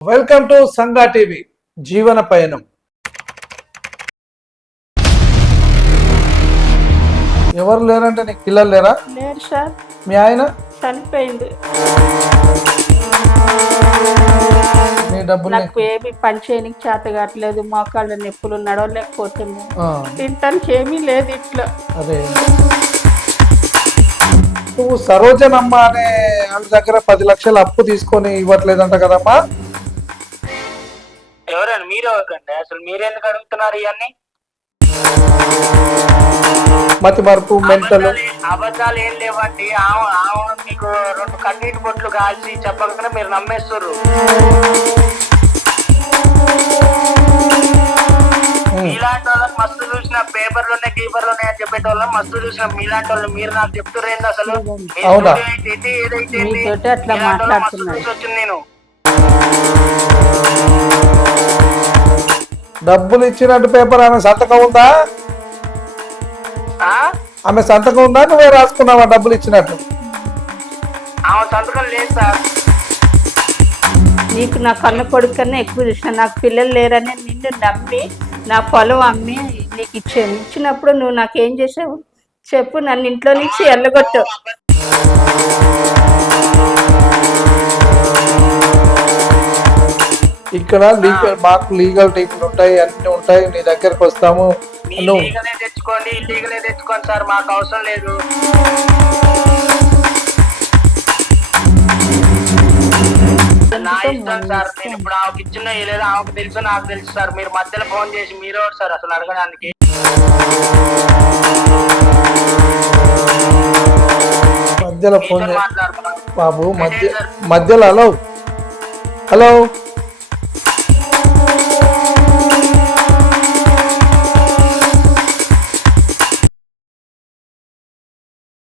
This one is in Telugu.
వెల్కమ్ టు సంగా టీవీ జీవన పయనం. ఎవరు లేరంటే నీకు పిల్లలు లేరా? లేరు సార్. మీ ఆయన? చనిపోయింది నీ డబ్బులు నాకు ఏమి పని చేయనికి చేత కావట్లేదు. మోకాళ్ళ నొప్పులు నడవలేకపోతున్నాము ఆ, తినటానికి ఏమీ లేదు ఇట్లా. అదే. నువ్వు సరోజనమ్మ అనే ఆమె దగ్గర పది లక్షలు అప్పు తీసుకొని ఇవ్వట్లేదంట కదమ్మా? మీరు ఎవరికండి అసలు మీరెందుకు అడుగుతున్నారు ఇవన్నీ? మతి మరుపు మెంటల్. అబద్ధాలు- ఏం లేవండి. ఆమె మీకు రెండు కన్నీటి బొట్లు కాల్చి చెప్పకుండా మీరు నమ్మేస్తుర్రు. మీలాంటి వాళ్ళని మస్తు చూసిన పేపర్లోనే గీపర్లోనే అని చెప్పేటోళ్ళని మస్తు చూసిన మీలాంటి వాళ్ళు మీరు నాకు చెప్తుర్రేంది అసలు? మీ అవునా? స్టూడియో అయితే ఏంటి, ఏదైతే ఏంటి? మీతోటి డబ్బులు ఇచ్చినట్టు పేపర్ ఆమె సంతకం ఉందా? ఆ? ఆమె సంతకం ఉందా? నువ్వే రాసుకున్నావా డబ్బులు ఇచ్చినట్టు? ఆమె సంతకం లేదు సార్. నీకు నా కన్న కొడుకు కన్నా ఎక్కువ చూసిన. నాకు పిల్లలు లేరని నిన్ను నమ్మి నా పొలం అమ్మి నీకు ఇచ్చాను ఇచ్చినప్పుడు నువ్వు నాకేం చేసావు? చెప్పు నన్ను ఇంట్లో నుంచి వెళ్ళగొట్టు ఇక్కడ లీగల్ మాకు లీగల్ టీపులు ఉంటాయి అన్ని ఉంటాయి నీ దగ్గరకు వస్తాము. లీగలే తెచ్చుకోండి లీగలే తెచ్చుకోండి సార్ మాకు అవసరం లేదు. నా ఇష్టం సార్ నేను ఇప్పుడు ఆమెకి ఇచ్చిన లేదా ఆమెకు తెలుసు నాకు తెలుసు సార్. మీరు మధ్యలో ఫోన్ చేసి మీరు సార్ అసలు అడగడానికి. మధ్యలో ఫోన్ బాబు మధ్య మధ్యలో హలో హలో.